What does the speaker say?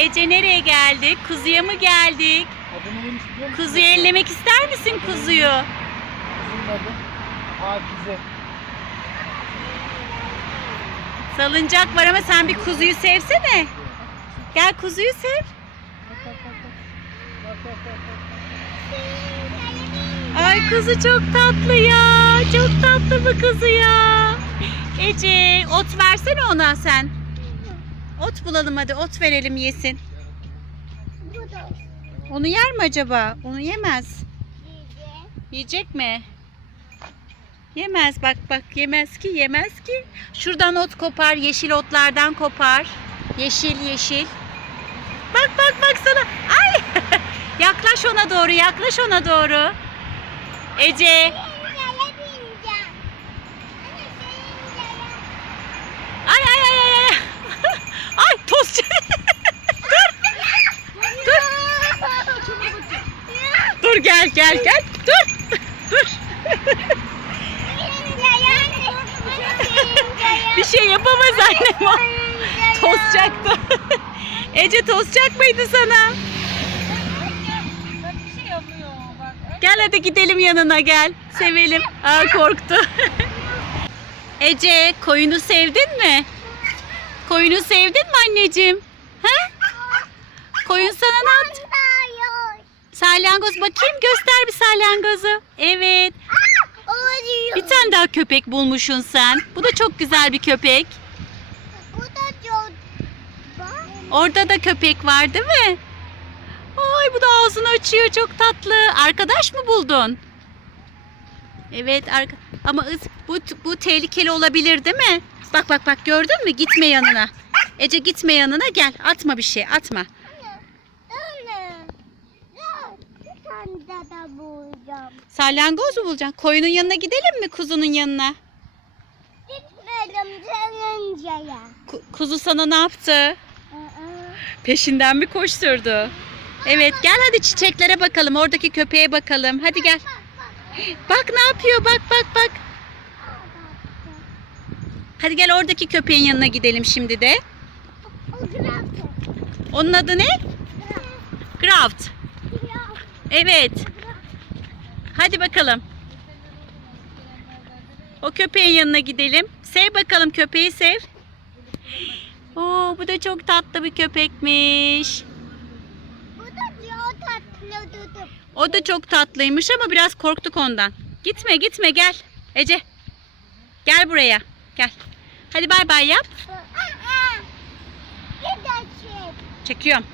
Ece nereye geldik? Kuzuya mı geldik? Kuzuyu ellemek ister misin kuzuyu? Kuzunun adı Hafize. Salıncak var ama sen bir kuzuyu sevsene. Gel kuzuyu sev. Ay kuzu çok tatlı ya. Çok tatlı bu kuzu ya. Ece ot versene ona sen. Ot bulalım hadi ot verelim yesin. Onu yer mi acaba? Onu yemez. yiyecek. Yiyecek mi? Yemez bak bak yemez ki yemez ki. Şuradan ot kopar yeşil otlardan kopar. Yeşil yeşil. Bak bak bak sana. Ay yaklaş ona doğru yaklaş ona doğru. Ece Yere bineceğim. Anne senin yere. ay ay ay ay ay. Toz. dur. dur gel gel gel. Dur. Dur. Bir şey yapamaz annem o. Tozacaktı. Ece tozacak mıydı sana? Gel hadi gidelim yanına gel. Sevelim. Aa korktu. Ece koyunu sevdin mi? Koyunu sevdin mi anneciğim? Ha? Koyun sana ne yaptı? Salyangoz bakayım göster bir salyangozu. Evet. Bir tane daha köpek bulmuşsun sen. Bu da çok güzel bir köpek. Orada da köpek var değil mi? Ay bu da ağzını açıyor çok tatlı. Arkadaş mı buldun? Evet arka ama bu bu tehlikeli olabilir değil mi? Bak bak bak gördün mü? Gitme yanına. Ece gitme yanına gel. Atma bir şey atma. Salyangoz mu bulacaksın? Koyunun yanına gidelim mi kuzunun yanına? Gitmedim. Ku- kuzu sana ne yaptı? Peşinden mi koşturdu? Evet gel hadi çiçeklere bakalım. Oradaki köpeğe bakalım. Hadi gel. Bak ne yapıyor bak bak bak. Hadi gel oradaki köpeğin yanına gidelim şimdi de. O. Onun adı ne? Graft. Evet. Hadi bakalım. O köpeğin yanına gidelim. Sev bakalım köpeği sev. Oo, bu da çok tatlı bir köpekmiş. O da çok tatlıymış ama biraz korktuk ondan. Gitme gitme gel. Ece. Gel buraya. Gel. Hadi bay bay yap. Çekiyorum.